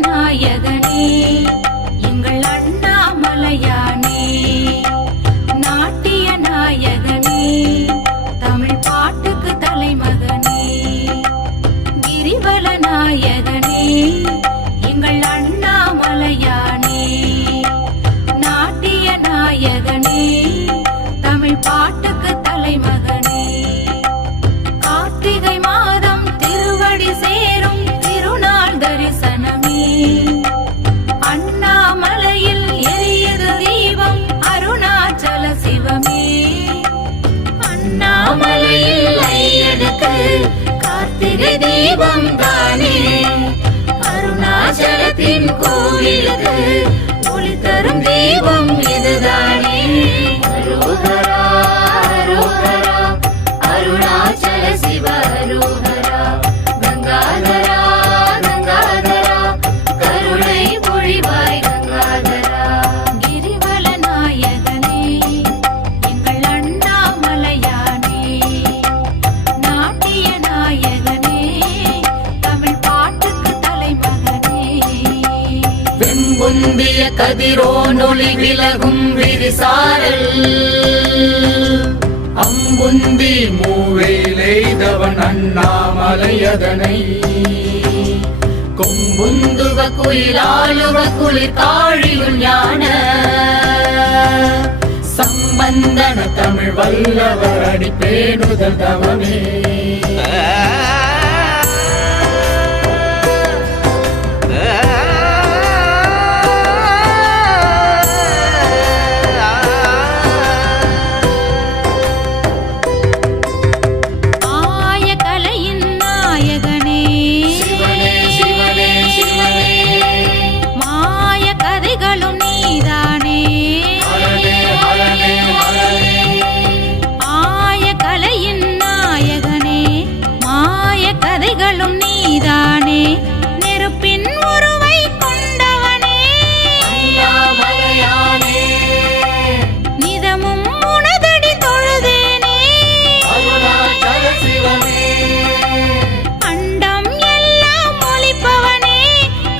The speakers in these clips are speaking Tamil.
நாயகனே எங்கள் அண்ணாமலையானே, நாட்டிய நாயகனே தமிழ் பாட்டுக்கு தலைமகனே, கிரிவல நாயகனே எங்கள் அண்ணாமலையானே, நாட்டிய நாயகனே தமிழ் பாட்டுக்கு தலைமகனே. கார்த்திகை மாதம் திருவடி சேரும் திருநாள் தரிசனமே, அண்ணாமலையில் எரியுது தீபம் அருணாச்சல சிவமே. அண்ணாமலையில் ஐயனுக்கு கார்த்திகை தீபம் தானே, அருணாச்சலத்தின் கோவிலுக்கு ஒளி தரும் தீபம் இதுதானே. அரோகரா அரோகரா அருணாச்சல சிவ அரோகரா, கங்காதரா கங்காதரா கருணை பொழிவாய் கங்காதரா. கிரிவல நாயகனே எங்கள் அண்ணாமலையானே, நாட்டிய நாயகனே தமிழ் பாட்டுக்கு தலைமகனே. வெம்புந்திய கதிரோனொளி விலகும் விரிசாரல், அம்புந்தி மூவேலெய்தவன் அண்ணாமலையதனை, கொம்புந்துவ குயிலாளுவ குளிர் காழியுள் ஞான சம்பந்தன தமிழ் வல்லவர் அடிப்பேணுதல் தவமே. கதைகளும் நீதானே, நெருப்பின் உருவை கொண்டவனே அண்ணாமலையானே, நிதமும் உனதடி தொழுதேனே அருணாச்சல சிவமே. அண்டம் எல்லாம் ஒளிப்பவனே,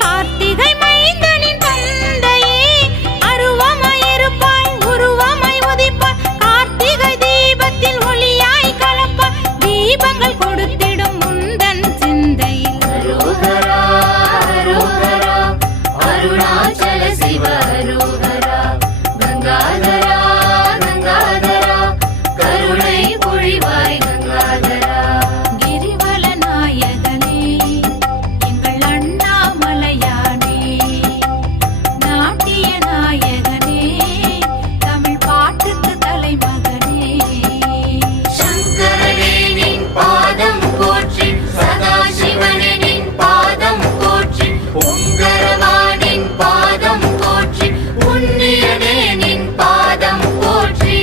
கார்த்திகை மைந்தனின் தந்தையே, அருவமாயிருப்பாய் உருவமாய் உதிப்பாய், கார்த்திகை தீபத்தில் ஒளியாய் கலப்பாய், தீபங்கள் கொடுத்திடும் முந்தன் சிந்தையில். அரோகரா அரோகரா அருணாச்சல சிவ அரோகரா, கங்காதரா கங்காதரா கருணை பொழிவாய் கங்காதரா. கிரிவல நாயகனே எங்கள் அண்ணாமலையானே, நாட்டிய நாயகனே தமிழ் பாட்டுக்கு தலைமகனே. சங்கரனே நின் பாதம் போற்றி, சதாசிவனே நின் பாதம் போற்றி, உங்கரவானின் பாதம் போற்றி, புண்ணியனே நின் பாதம் போற்றி.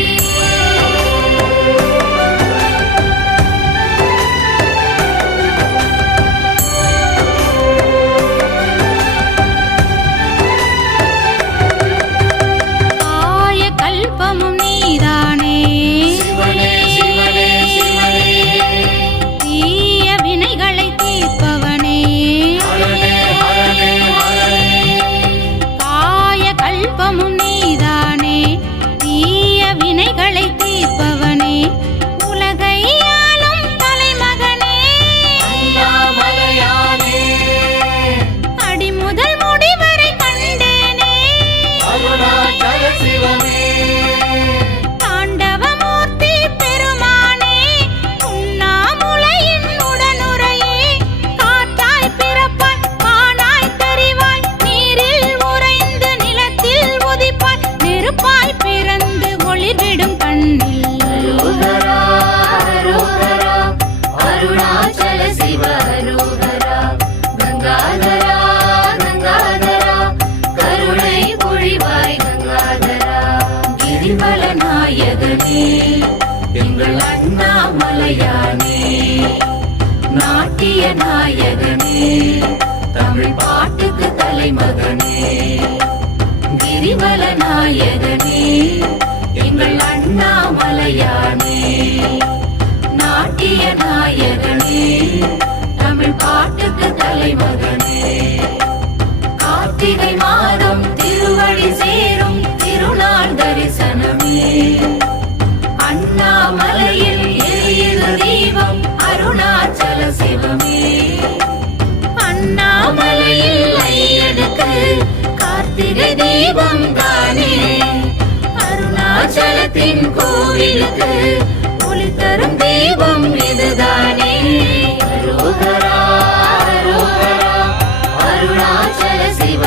ஆய கல்பமும் நீதானே, சிவனே சிவனே சிவனே, தீய வினைகளை தீர்ப்பவனே, ஹரனே ஹரனே ஹரனே, காய கல்பமும் நீதானே, தீய வினைகளை தீர்ப்பவனே, உலகை ஆளும் தலைமகனே, அண்ணாமலையானே, அடிமுதல் முடிவரை கண்டேனே, அருணாச்சல சிவமே. தாண்டவமூர்த்தி பெருமானே, உண்ணாமுலையின் உடனுரையே, காற்றாய் பிறப்பாய் வானாய் தெரிவாய், நீரில் உறைந்து நிலத்தில் உதிப்பாய், நெருப்பாய் பிறந்து ஒளிர்விடும் கண்ணில். அரோகரா அரோகரா அருணாச்சல சிவ அரோகரா, கங்காதரா கங்காதரா கருணை பொழிவாய் கங்காதரா. கிரிவல நாயகனே எங்கள் அண்ணாமலையானே, நாட்டிய நாயகனே தமிழ் பாட்டுக்கு தலைமகனே, கிரிவல நாயகனே எங்கள் அண்ணாமலையானே, நாட்டிய நாயகனே தமிழ் பாட்டுக்கு தலைமகனே. கார்த்திகை தீபம் தானே அருணாச்சலத்தின் கோவிலுக்கு ஒளி தரும் தீபம் இதுதானே அரோகரா அரோகரா அருணாச்சல சிவ